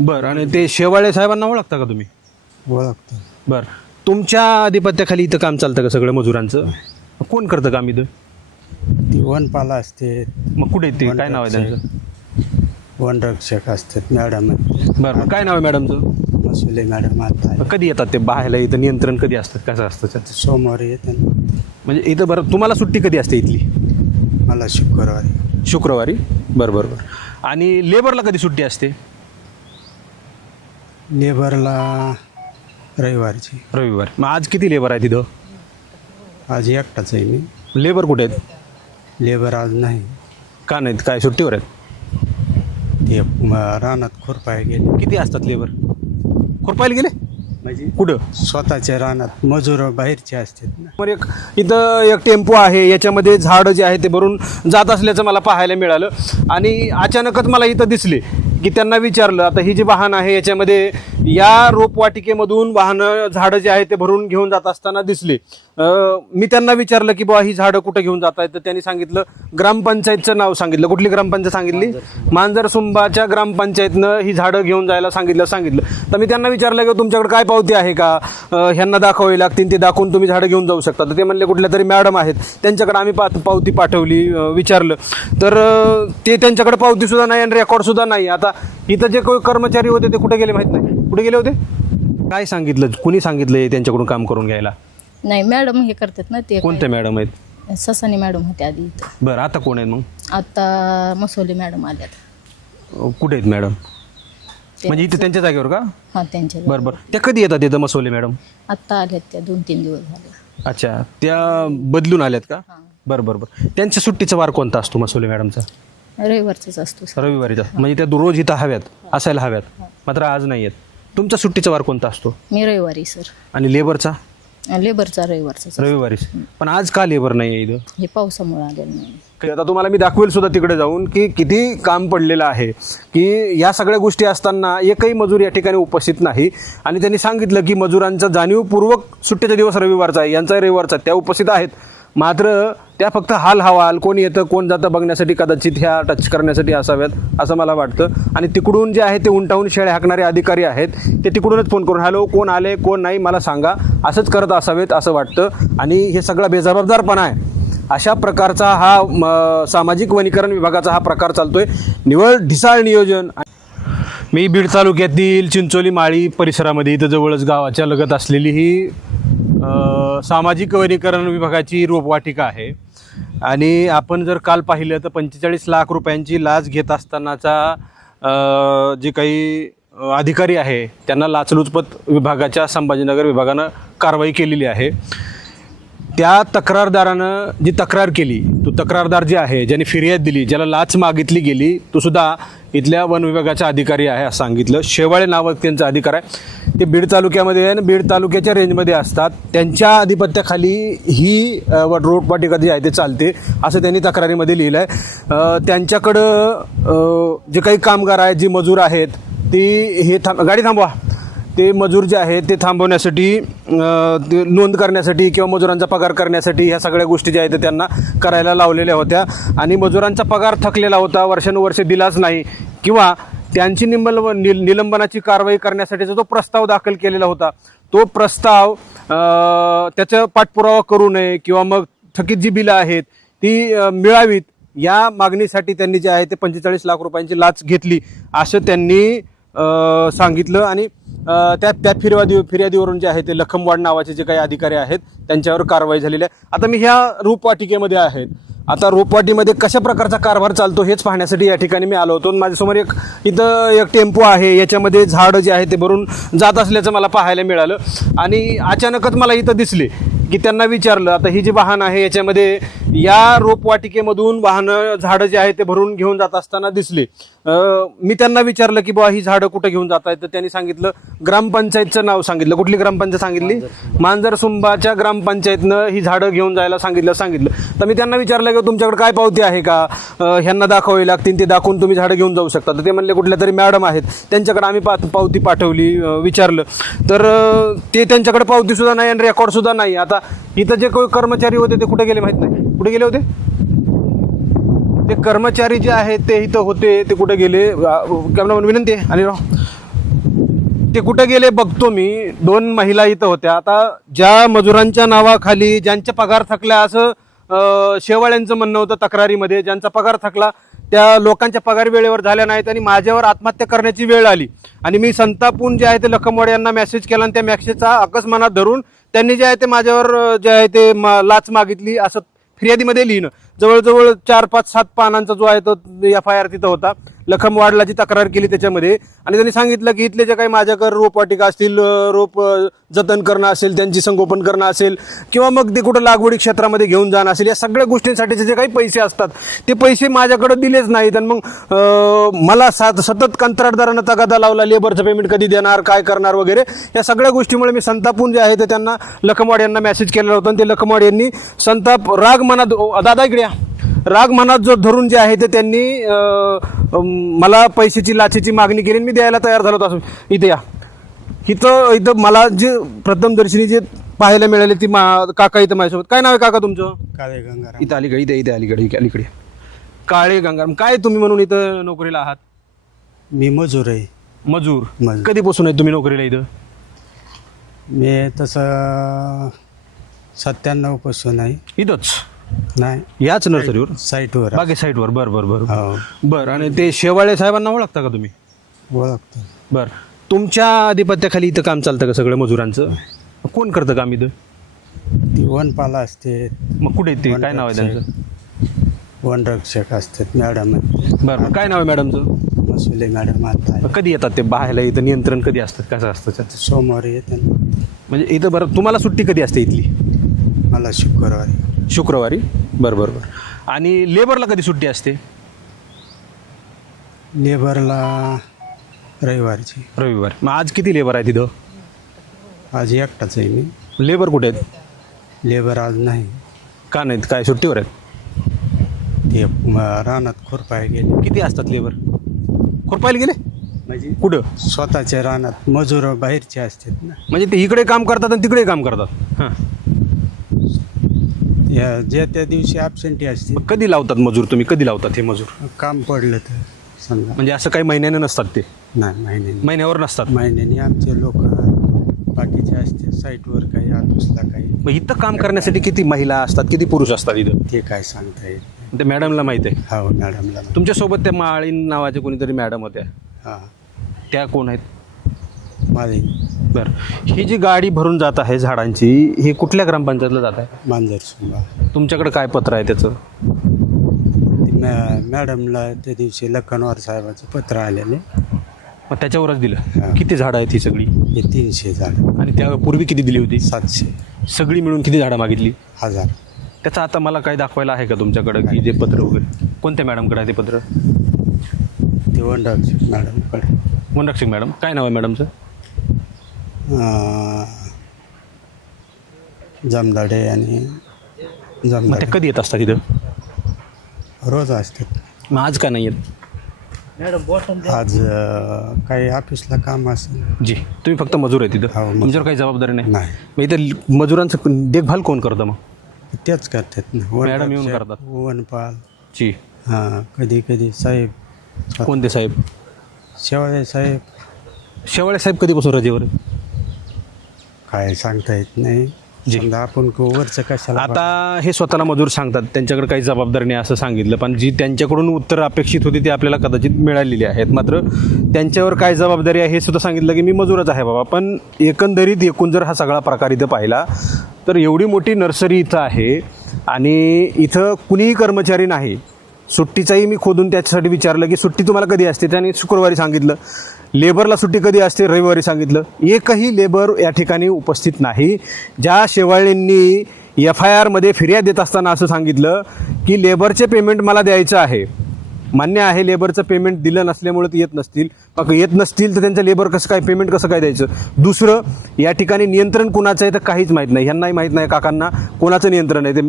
बरं. आणि ते शेवाळे साहेबांना ओळखता का तुम्ही? ओळखतो. बरं. तुमच्या आधिपत्याखाली इथं काम चालतं का सगळं मजुरांचं? कोण करतं काम इथं? ती वनपाला असते, मग कुठे आहेत ते? काय नाव आहे त्यांचं? वनरक्षक असतात मॅडम, बरं. काय नाव आहे मॅडमचं? मसुले मॅडम आता कधी येतात ते पाहायला इथं? नियंत्रण कधी असतं? कसं असतं त्याचं? सोमवारी येते ना. म्हणजे इथं बरं तुम्हाला सुट्टी कधी असते इथली? मला शुक्रवारी. शुक्रवारी. बरं बरं बरं. आणि लेबरला कधी सुट्टी असते? लेबरला रविवारची. रविवार. मग आज किती लेबर आहे तिथं? आज एकटाच आहे मी. लेबर कुठे आहेत? लेबर आज नाही, का नाहीत? काय सुट्टीवर आहेत? ते रानात खुरपाय गेले. किती असतात लेबर? खुरपायला गेले? म्हणजे कुठं? स्वतःच्या रानात, मजूर बाहेरचे असतात ना. बरं. इथं एक टेम्पो आहे, याच्यामध्ये झाडं जे आहे ते भरून जात असल्याचं मला पाहायला मिळालं. आणि अचानकच मला इथं दिसले की त्यांना विचारलं, आता ही जी वाहन आहे याच्यामध्ये या रोपवाटिकेमधून वाहनं झाडं जे आहे ते भरून घेऊन जात असताना दिसले. मी त्यांना विचारलं की बाबा ही झाडं कुठं घेऊन जात आहेत? तर त्यांनी सांगितलं, ग्रामपंचायतचं नाव सांगितलं. कुठली ग्रामपंचायत सांगितली? मांजरसुंबाच्या ग्रामपंचायतनं ही झाडं घेऊन जायला सांगितलं. तर मी त्यांना विचारलं की तुमच्याकडे काय पावती आहे का? ह्यांना दाखवावी लागतील, ते दाखवून तुम्ही झाडं घेऊन जाऊ शकता. तर ते म्हणले कुठल्या तरी मॅडम आहेत, त्यांच्याकडे आम्ही पावती पाठवली. विचारलं तर ते त्यांच्याकडे पावतीसुद्धा नाही आणि रेकॉर्डसुद्धा नाही. आता इथं जे काही कर्मचारी होते ते कुठे गेले माहीत नाही. कुठे गेले होते? काय सांगितलं? कुणी सांगितलं त्यांच्याकडून काम करून घ्यायला? नाही, मॅडम हे करतात ना ते. कोणत्या मॅडम आहेत? ससानी मॅडम होते आधी इथं. बरं. आता कोण आहेत मग? आता मसोली मॅडम आल्यात. कुठे आहेत मॅडम? म्हणजे इथे त्यांच्या जागेवर का? हां, त्यांच्या बरं बरं. त्या कधी येतात इथं मसोले मॅडम? आत्ता आल्यात त्या, 2-3 दिवस झाले. अच्छा. त्या बदलून आल्यात का? बरं बरं बरं. त्यांच्या सुट्टीचा वार कोणता असतो मसोले मॅडमचा? रविवारचाच असतो सर. रविवारीचा. म्हणजे त्या रोज इथं हव्यात, असायला हव्यात, मात्र आज नाही आहेत. तुमचा सुट्टीचा वार कोणता असतो? मी रविवारी सर. आणि लेबरचा? लेबरचा रविवारचाच. रविवारीच. पण आज का लेबर नाही आहे इथं? हे पावसामुळे आलेलं नाही. आता तुम्हाला मी दाखवेल सुद्धा तिकडे जाऊन की किती काम पडलेलं आहे, की या सगळ्या गोष्टी असताना एकही मजूर या ठिकाणी उपस्थित नाही. आणि त्यांनी सांगितलं की मजुरांचा जाणीवपूर्वक सुट्टीचा दिवस रविवारचा आहे, यांचाही रविवारचा, त्या उपस्थित आहेत. मात्र त्या फक्त हाल हवाल, कोण येतं कोण जातं बघण्यासाठी कदाचित ह्या टच करण्यासाठी असाव्यात असं मला वाटतं. आणि तिकडून जे आहे ते उंटावून शेळ्या हाकणारे अधिकारी आहेत, ते तिकडूनच फोन करून हॅलो कोण आले कोण नाही मला सांगा असंच करत असावेत असं वाटतं. आणि हे सगळा बेजबाबदारपणा आहे. अशा प्रकारचा हा सामाजिक वनीकरण विभागाचा हा प्रकार चालतोय. निव्वळ ढिसाळ नियोजन. मी बीड तालुक्यातील चिंचोली माळी परिसरामध्ये इथं जवळच गावाच्या लगत असलेली ही सामाजिक वनीकरण विभागाची रोपवाटिका आहे. आणि आपण जर काल पाहिलं तर 45 लाख रुपयांची लाच घेत असतानाचा जे काही अधिकारी आहे त्यांना लाचलुचपत विभागाच्या संभाजीनगर विभागानं कारवाई केलेली आहे. त्या तक्रारदारानं जी तक्रार केली, तो तक्रारदार जे आहे ज्याने फिर्याद दिली, ज्याला लाच मागितली गेली, तो सुद्धा इथल्या वन विभागाचा अधिकारी आहे असं सांगितलं. शेवाळे नावक त्यांचा अधिकार आहे. ते बीड तालुक्यामध्ये आहे आणि बीड तालुक्याच्या रेंजमध्ये असतात. त्यांच्या आधिपत्याखाली ही रोपवाटिका जी आहे ते चालते असं त्यांनी तक्रारीमध्ये लिहिलं आहे. त्यांच्याकडं जे काही कामगार आहेत, जी मजूर आहेत, ती गाडी थांबवा, ते मजूर जे आहेत ते थांबवण्यासाठी, ते नोंद करण्यासाठी किंवा मजुरांचा पगार करण्यासाठी ह्या सगळ्या गोष्टी ज्या आहेत त्यांना करायला लावलेल्या होत्या. आणि मजुरांचा पगार थकलेला होता, वर्षानुवर्षे दिलाच नाही, किंवा त्यांची निलंबनाची कारवाई करण्यासाठीचा जो प्रस्ताव दाखल केलेला होता, तो प्रस्ताव त्याचा पाठपुरावा करू नये किंवा मग थकीत जी बिलं आहेत ती मिळावीत या मागणीसाठी त्यांनी जे आहे ते 45 लाख रुपयांची लाच घेतली असं त्यांनी सांगितलं. आणि त्या फिर्यादीवरून जे आहे ते लखमवाड नावाचे जे काही अधिकारी आहेत त्यांच्यावर कारवाई झालेली आहे. आता मी ह्या रोपवाटिकेमध्ये आहेत. आता रोपवाटीमध्ये कशा प्रकारचा कारभार चालतो हेच पाहण्यासाठी या ठिकाणी मी आलो होतो. माझ्यासमोर इथं एक टेम्पो आहे, याच्यामध्ये झाडं जे आहे ते भरून जात असल्याचं मला पाहायला मिळालं. आणि अचानकच मला इथं दिसले की त्यांना विचारलं, आता ही जी वाहन आहे याच्यामध्ये या रोपवाटिकेमधून वाहनं झाडं जे आहे ते भरून घेऊन जात असताना दिसले. मी त्यांना विचारलं की बाबा ही झाडं कुठं घेऊन जात आहेत? तर त्यांनी सांगितलं, ग्रामपंचायतचं नाव सांगितलं. कुठली ग्रामपंचायत सांगितली? मांजरसुंबाच्या ग्रामपंचायतनं ही झाडं घेऊन जायला सांगितलं. तर मी त्यांना विचारलं की तुमच्याकडे काय पावती आहे का? ह्यांना दाखवावी लागतील, ते दाखवून तुम्ही झाडं घेऊन जाऊ शकता. तर ते म्हणले कुठल्या तरी मॅडम आहेत, त्यांच्याकडे आम्ही पावती पाठवली. विचारलं तर ते त्यांच्याकडे पावतीसुद्धा नाही आणि रेकॉर्डसुद्धा नाही. आता इथं जे काही कर्मचारी होते ते कुठे गेले माहीत नाही. कुठे गेले होते? ते कर्मचारी जे आहेत ते इथं होते, ते कुठे गेले? कॅमेरामन विनंती आहे आणि ते कुठं गेले बघतो मी. 2 महिला इथं होत्या. आता ज्या मजुरांच्या नावाखाली ज्यांचे पगार थकल्या असं शेवाळ्यांचं म्हणणं होतं तक्रारीमध्ये, ज्यांचा पगार थकला त्या लोकांच्या पगार वेळेवर झाल्या नाहीत आणि माझ्यावर आत्महत्या करण्याची वेळ आली आणि मी संतापून जे आहे ते लखमवाडे यांना मेसेज केला आणि त्या मेसेजचा अकस्मानात धरून त्यांनी जे आहे ते माझ्यावर जे आहे ते लाच मागितली असं फिर्यादीमध्ये लिहिणं. जवळजवळ 4, 5, 7 पानांचा जो आहे तो FIR तिथं होता. लखमवाडला जी तक्रार केली त्याच्यामध्ये आणि त्यांनी सांगितलं की इथले जे काही माझ्याकडे रोपवाटिका असतील, रोप जतन करणं असेल, त्यांची संगोपन करणं असेल किंवा मग ते कुठं लागवडी क्षेत्रामध्ये घेऊन जाणं असेल, या सगळ्या गोष्टींसाठीचे जे काही पैसे असतात ते पैसे माझ्याकडे दिलेच नाहीत. आणि मग मला सतत कंत्राटदारानं तगादा लावला, लेबरचं पेमेंट कधी देणार, काय करणार वगैरे. या सगळ्या गोष्टीमुळे मी संतापून जे आहे ते त्यांना लखमवाडे यांना मेसेज केलेला होता आणि ते लखमवाडे यांनी संताप राग मनात, दादा इकडे या, राग मनात जो धरून जे आहे ते त्यांनी मला पैशाची लाचेची मागणी केली. मी द्यायला तयार झालो होतो. इथे या. इथं मला जे प्रथमदर्शनी जे पाहायला मिळाले ती काका इथं माझ्यासोबत. काय नाव आहे काका तुमचं? काळे गंगाराम. इथं अलीकडे, इथे अलीकडे काळे गंगाराम. काय तुम्ही म्हणून इथं नोकरीला आहात? मी मजूर आहे. मजूर. मजूर. कधीपासून आहे तुम्ही नोकरीला इथं? मी तसं 97 पासून आहे. इथंच नाही, याच नर्सरीवर, साईटवर. बागे साईटवर. बरं. हो, बरं. आणि ते शेवाळे साहेबांना ओळखता का तुम्ही? ओळखतो. बरं. तुमच्या आधिपत्याखाली इथं काम चालतं का सगळं मजुरांचं? कोण करतं काम इथं? ती वनपाला असते, मग कुठे ते काय नाव आहे त्यांचं? वनरक्षक असतात मॅडम. बरं. काय नाव आहे मॅडमचं? मसुले मॅडम. आता कधी येतात ते पाहायला इथं? नियंत्रण कधी असतं, कसं असतं त्याचं? सोमवारी येते ना. म्हणजे इथं बरं तुम्हाला सुट्टी कधी असते इथली? मला शुक्रवारी. बरं. आणि लेबरला कधी सुट्टी असते? लेबरला रविवारची. रविवार. मग आज किती लेबर आहे तिथं? आज एकटाच आहे मी. लेबर कुठे आहेत? लेबर आज नाही. का नाहीत? काय सुट्टीवर आहेत? ते रानात खुरपाय गेले. किती असतात लेबर? खुरपायला गेले म्हणजे कुठं? स्वतःच्या रानात. मजूर बाहेरचे असतात ना. म्हणजे ते इकडे काम करतात आणि तिकडे काम करतात. हां. जे त्या दिवशी ॲबसेंटी असते. मग कधी लावतात मजूर तुम्ही? कधी लावतात हे मजूर? काम पडलं तर समजा. म्हणजे असं काही महिन्याने नसतात ते? नाही, महिन्यावर नसतात. महिन्याने आमचे लोक बाकीचे असते साईटवर, काही ऑफिसला काही. मग इथं काम करण्यासाठी किती महिला असतात, किती पुरुष असतात इथं? ते काय सांगता येत. ते मॅडमला माहिती आहे? हो, मॅडमला. तुमच्यासोबत त्या माळीन नावाचे कोणीतरी मॅडम होत्या, हां, त्या कोण आहेत? माझे बरं. ही जी गाडी भरून जात आहे झाडांची, ही कुठल्या ग्रामपंचायतला जात आहे? मांजर सुंबा. तुमच्याकडे काय पत्र आहे त्याचं? मॅडमला त्या दिवशी लखनवार साहेबाचं पत्र आलेले. मग त्याच्यावरच दिलं? हां. किती झाडं आहेत ही सगळी? हे 300 झाडं. आणि त्यापूर्वी किती दिली होती? 700. सगळी मिळून किती झाडं मागितली? 1000. त्याचं आता मला काय दाखवायला आहे का तुमच्याकडं की जे पत्र वगैरे? कोणत्या मॅडमकडे आहे ते पत्र? ते वनरक्षक मॅडमकडे. वनरक्षक मॅडम. काय नाव आहे मॅडमचं? जमदाडे आणि मग जमदाडे. ते कधी येत असतात तिथं? रोज असतात. मग आज का नाही येत? आज काही ऑफिसला काम असेल. जी. तुम्ही फक्त मजूर आहे तिथं? हो, मजूर. तुमच्यावर काही जबाबदारी नाही? नाही, मग इथं मजुरांचं देखभाल कोण करतं मग? तेच करतात ना. मॅडम येऊन वनरक्षक, करतात? वनपाल. जी. हां, कधी साहेब. कोणते साहेब? शेवाळे साहेब. शेवाळे साहेब कधीपासून रजेवर आहे? काय सांगता येत नाही. जी. समजा आपण वरचं कशाला. आता हे स्वतःला मजूर सांगतात, त्यांच्याकडे काही जबाबदारी नाही असं सांगितलं, पण जी त्यांच्याकडून उत्तर अपेक्षित होती ती आपल्याला कदाचित मिळालेली आहेत. मात्र त्यांच्यावर काय जबाबदारी आहे हे सुद्धा सांगितलं की मी मजूरच आहे बाबा. पण एकंदरीत एकूण जर हा सगळा प्रकार इथं पाहिला तर एवढी मोठी नर्सरी इथं आहे आणि इथं कुणीही कर्मचारी नाही. सुट्टीचाही मी खोदून त्याच्यासाठी विचारलं की सुट्टी तुम्हाला कधी असते? त्याने शुक्रवारी सांगितलं. लेबरला सुट्टी कधी असते? रविवारी सांगितलं. एकही लेबर या ठिकाणी उपस्थित नाही. ज्या शेवाळेंनी FIRमध्ये फिर्याद देत असताना असं सांगितलं की लेबरचे पेमेंट मला द्यायचं आहे. मान्य आहे, लेबरचं पेमेंट दिलं नसल्यामुळे ते येत नसतील. मग येत नसतील तर त्यांचं लेबर कसं काय पेमेंट कसं काय द्यायचं? दुसरं, या ठिकाणी नियंत्रण कोणाचं आहे तर काहीच माहीत नाही. ह्यांनाही माहीत नाही, काकांना कोणाचं नियंत्रण आहे ते.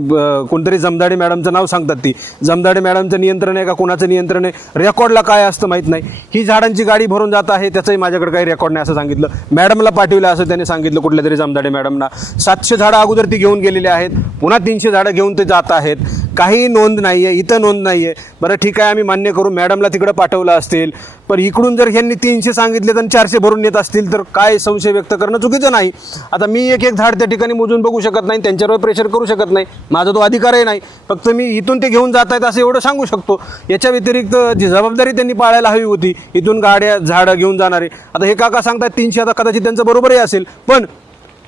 कोणतरी जमदाडे मॅडमचं नाव सांगतात. ती जमदाडे मॅडमचं नियंत्रण आहे का कोणाचं नियंत्रण आहे? रेकॉर्डला काय असतं माहीत नाही. ही झाडांची गाडी भरून जात आहे, त्याचंही माझ्याकडे काही रेकॉर्ड नाही असं सांगितलं. मॅडमला पाठवलं असं त्यांनी सांगितलं कुठल्या तरी जमदाडे मॅडमना. 700 झाडं अगोदर ती घेऊन गेलेली आहेत, पुन्हा 300 झाडं घेऊन ते जात आहेत. काही नोंद नाही आहे, इथं नोंद नाही आहे. बरं ठीक आहे, आम्ही मान्य करू, मॅडमला तिकडं पाठवलं असतील, पण इकडून जर ह्यांनी 300 सांगितले तर 400 भरून येत असतील तर काय संशय व्यक्त करणं चुकीचं नाही. आता मी एक एक झाड त्या ठिकाणी मोजून बघू शकत नाही, त्यांच्यावर प्रेशर करू शकत नाही, माझा तो अधिकारही नाही. फक्त मी इथून ते घेऊन जात आहेत असं एवढं सांगू शकतो. याच्या व्यतिरिक्त जी जबाबदारी त्यांनी पाळायला हवी होती, इथून गाड्या झाडं घेऊन जाणारे, आता हे काका सांगतात 300, आता कदाचित त्यांचं बरोबरही असेल, पण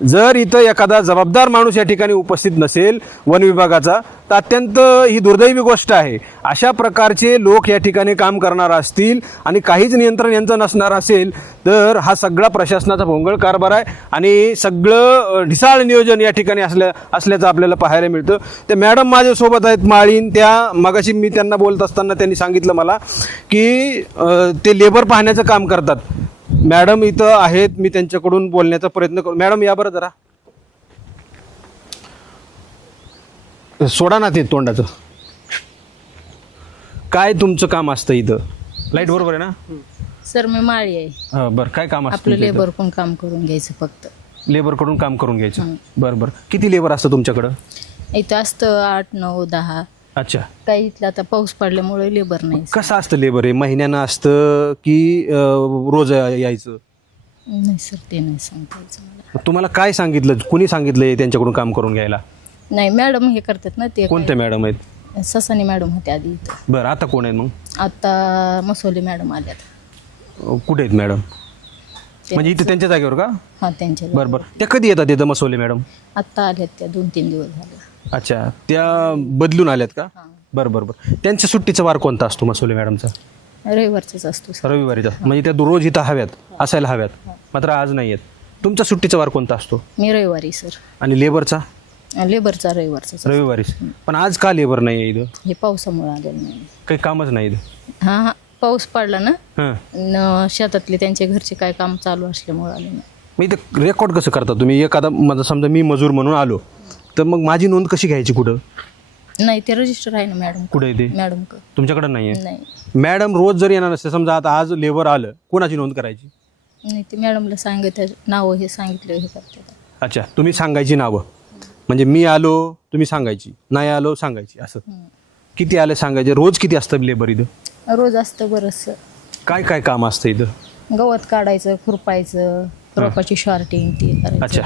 जर इथं एखादा जबाबदार माणूस या ठिकाणी उपस्थित नसेल वन विभागाचा तर अत्यंत ही दुर्दैवी गोष्ट आहे. अशा प्रकारचे लोक या ठिकाणी काम करणार असतील आणि काहीच नियंत्रण यांचं नसणार असेल तर हा सगळा प्रशासनाचा भोंगळ कारभार आहे आणि सगळं ढिसाळ नियोजन या ठिकाणी असल्याचं आपल्याला पाहायला मिळतं. ते मॅडम माझ्यासोबत आहेत माळीन, त्या मगाशी मी त्यांना बोलत असताना त्यांनी सांगितलं मला की ते लेबर पाहण्याचं काम करतात. मॅडम इथं आहेत, मी त्यांच्याकडून बोलण्याचा प्रयत्न करू. मॅडम या बरं जरा, सोडा ना ते तोंडाचं. काय तुमचं काम असतं इथं? लाईट बरोबर आहे ना सर? मी माळी आहे. बरं, काय काम असतं? आपलं लेबर पण काम करून घ्यायचं फक्त. लेबरकडून काम करून घ्यायचं. बरं बरं, किती लेबर असतं तुमच्याकडं? इथं असतं 8, 9, 10. अच्छा. काही इथलं आता पाऊस पडल्यामुळे लेबर नाही. कसं असतं लेबर? आहे महिन्यानं असतं की रोज यायचं? नाही सर, ते नाही सांगता यायचं मला. तुम्हाला काय सांगितलं, कुणी सांगितलं त्यांच्याकडून काम करून घ्यायला? नाही, मॅडम हे करतात ना ते. कोणत्या मॅडम आहेत? ससानी मॅडम होते आधी इथं. बरं, आता कोण आहेत मग? आता मसोले मॅडम आल्यात. कुठे आहेत मॅडम? म्हणजे इथे त्यांच्या जागेवर का? हां, त्यांच्या. बरं बरं, त्या कधी येतात तिथं मसोले मॅडम? आत्ता आल्यात त्या, 2-3 दिवस झाले. अच्छा, त्या बदलून आल्यात का? बरं बरं बरं. त्यांच्या सुट्टीचा वार कोणता असतो मसोले मॅडमचा? रविवारचाच असतो सर. रविवारीचा. म्हणजे त्या रोज इथं हव्यात, असायला हव्यात, मात्र आज नाही आहेत. तुमचा सुट्टीचा वार कोणता असतो? मी रविवारी सर. आणि लेबरचा? लेबरचा रविवारचाच. रविवारीच. पण आज का लेबर नाही आहे इथं? हे पावसामुळे आलेलं नाही. काही कामच नाही इथं? हां, पाऊस पडला ना, हां. शेतातले त्यांचे घरचे काय काम चालू असल्यामुळे आले नाही. मग इथं रेकॉर्ड कसं करता तुम्ही? एखादा माझा समजा मी मजूर म्हणून आलो तर मग माझी नोंद कशी घ्यायची कुठं? नाही, ते रजिस्टर आहे ना मॅडम. कुठे आहे ते? मॅडम तुमच्याकडे नाही आहे? नाही. मॅडम रोज जर येणार नसते, समजा आता आज लेबर आलं, कोणाची नोंद करायची? नाही, ते मॅडमला सांगितलं, नावं हे सांगितलं हे करतात. अच्छा, तुम्ही सांगायची नावं, म्हणजे मी आलो तुम्ही सांगायची, नाही आलो सांगायची, असं. किती आले सांगायचे? रोज किती असतं लेबर इथं? रोज असतं बरंच. काय काय काम असतं इथं? गवत काढायचं, खुरपायचं, रोपाची शॉर्टिंग ते करायचं. अच्छा,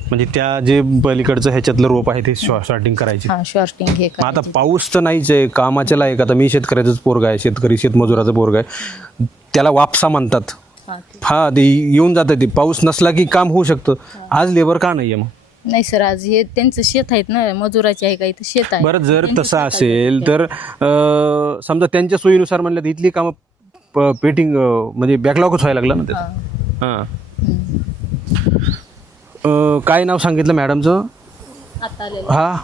म्हणजे त्या जे पलीकडचं ह्याच्यातलं रोप आहे ते शॉर्टिंग करायची. हां, शॉर्टिंग हे आता करायचं. पाऊस तर नाहीच आहे, कामाच्या लायक. आता मी शेतकऱ्याचंच पोरगा आहे, शेतमजुराचं पोरगा आहे, त्याला वापसा म्हणतात. हां, हा, ते येऊन जातं. ते पाऊस नसला की काम होऊ शकतं. आज लेबर का नाही आहे मग? नाही सर, आज हे त्यांचं शेत आहेत ना, मजुराचे आहे का इथं शेत आहे. बरं, जर तसं असेल तर समजा त्यांच्या सोयीनुसार म्हणलं तर इथली कामं पेटिंग म्हणजे बॅकलॉगच व्हायला लागलं ना त्याचं. हां. काय नाव सांगितलं मॅडमचं? आता आलेलं. हा,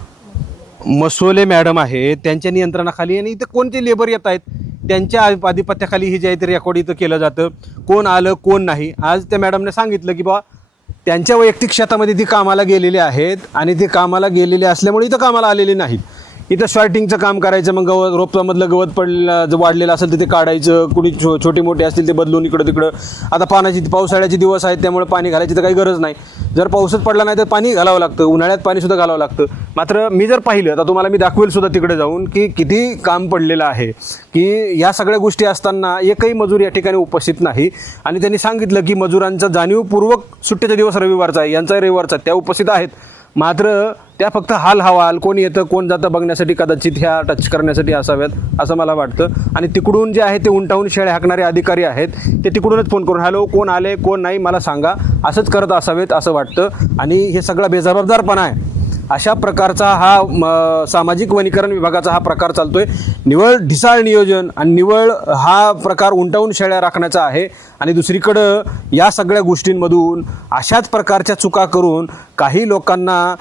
मसोले मॅडम आहे, त्यांच्या नियंत्रणाखाली. आणि इथं कोणते लेबर येत आहेत त्यांच्या आधिपत्याखाली ही जे आहे ते रेकॉर्ड इथं केलं जातं, कोण आलं कोण नाही. आज त्या मॅडमने सांगितलं की बा त्यांच्या वैयक्तिक शेतामध्ये ती कामाला गेलेले आहेत आणि ते कामाला गेलेले असल्यामुळे इथं कामाला आलेले नाहीत. इथं शॉर्टिंगचं काम करायचं, मग रोपामधलं गवत पडलेलं जर वाढलेलं असेल तर ते काढायचं, कुणी छोटे मोठे असतील ते बदलून इकडं तिकडं. आता पावसाळ्याचे दिवस आहेत त्यामुळे पाणी घालायची तर काही गरज नाही. जर पाऊसच पडला नाही तर पाणी घालावं लागतं, उन्हाळ्यात पाणीसुद्धा घालावं लागतं. मात्र मी जर पाहिलं, आता तुम्हाला मी दाखवेल सुद्धा तिकडे जाऊन की किती काम पडलेलं आहे, की या सगळ्या गोष्टी असताना एकही मजूर या ठिकाणी उपस्थित नाही. आणि त्यांनी सांगितलं की मजुरांचा जाणीवपूर्वक सुट्टीचा दिवस रविवारचा आहे, यांचाही रविवारचा, त्या उपस्थित आहेत. मात्र त्या फक्त हाल हवाल, कोण येतं कोण जातं बघण्यासाठी कदाचित ह्या टच करण्यासाठी असाव्यात असं मला वाटतं. आणि तिकडून जे आहे ते उंटावून शेळ्या हाकणारे अधिकारी आहेत, ते तिकडूनच फोन करून हॅलो कोण आले कोण नाही मला सांगा, असंच करत असावेत असं वाटतं. आणि हे सगळा बेजबाबदारपणा आहे. अशा प्रकारचा हा सामाजिक वनीकरण विभागाचा हा प्रकार चालतोय. निव्वळ ढिसाळ नियोजन आणि निव्वळ हा प्रकार उंटावून शेळ्या राखण्याचा आहे. आणि दुसरीकडं या सगळ्या गोष्टींमधून अशाच प्रकारच्या चुका करून काही लोकांना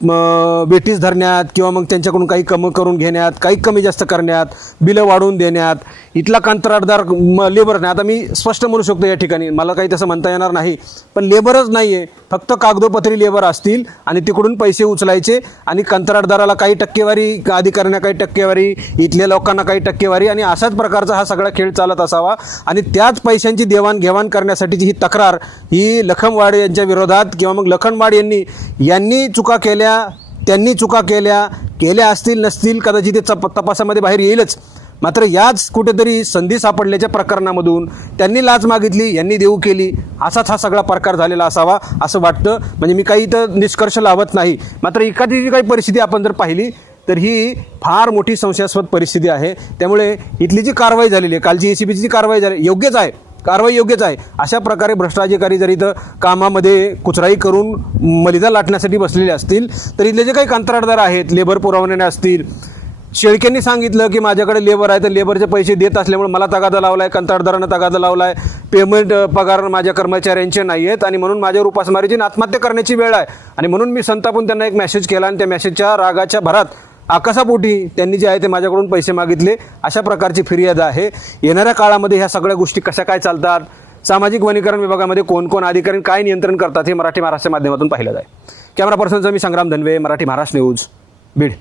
बेटीस धरण्यात किंवा मग त्यांच्याकडून काही कमी करून घेण्यात, काही कमी जास्त करण्यात, बिलं वाढवून देण्यात, इथला कंत्राटदार लेबर नाही. आता मी स्पष्ट म्हणू शकतो या ठिकाणी, मला काही तसं म्हणता येणार नाही, पण लेबरच नाही आहे, फक्त कागदोपत्री लेबर असतील आणि तिकडून पैसे उचलायचे आणि कंत्राटदाराला काही टक्केवारी, अधिकाऱ्यांना काही टक्केवारी, इथल्या लोकांना काही टक्केवारी, आणि अशाच प्रकारचा हा सगळा खेळ चालत असावा. आणि त्याच पैशांची देवाणघेवाण करण्यासाठीची ही तक्रार ही लखनवाड यांच्या विरोधात किंवा मग लखनवाड यांनी चुका केल्या त्यांनी चुका केल्या असतील नसतील कदाचित ते तपासामध्ये बाहेर येईलच. मात्र याच कुठेतरी संधी सापडल्याच्या प्रकरणामधून त्यांनी लाच मागितली, यांनी देऊ केली, असाच हा सगळा प्रकार झालेला असावा असं वाटतं. म्हणजे मी काही इथं निष्कर्ष लावत नाही. मात्र एखादी जी काही परिस्थिती आपण जर पाहिली तर ही फार मोठी संशयास्पद परिस्थिती आहे. त्यामुळे इथली जी कारवाई झालेली आहे, कालची ACBची जी कारवाई झाली योग्यच आहे, कारवाई योग्यच आहे. अशा प्रकारे भ्रष्ट अधिकारी जर इथं कामामध्ये कुचराई करून मलिदा लाटण्यासाठी बसलेले असतील तर इथले जे काही कंत्राटदार आहेत, लेबर पुरवणारे असतील, शेळक्यांनी सांगितलं की माझ्याकडे लेबर आहे तर लेबरचे पैसे देत असल्यामुळे मला तगादा लावला आहे, कंत्राटदारानं तगादा लावला आहे, पेमेंट पगार माझ्या कर्मचाऱ्यांचे नाही आहेत आणि म्हणून माझ्यावर उपासमारीची आत्महत्या करण्याची वेळ आहे. आणि म्हणून मी संतापून त्यांना एक मेसेज केला आणि त्या मेसेजच्या रागाच्या भरात आकाशापोटी त्यांनी जे आहे ते माझ्याकडून पैसे मागितले, अशा प्रकारची फिर्याद आहे. येणाऱ्या काळामध्ये ह्या सगळ्या गोष्टी कशा काय चालतात, सामाजिक वनीकरण विभागामध्ये कोण कोण अधिकारी काय नियंत्रण करतात हे मराठी महाराष्ट्राच्या माध्यमातून पाहिलं जाईल. कॅमेरा पर्सनचा मी संग्राम धनवे, मराठी महाराष्ट्र न्यूज, बीड.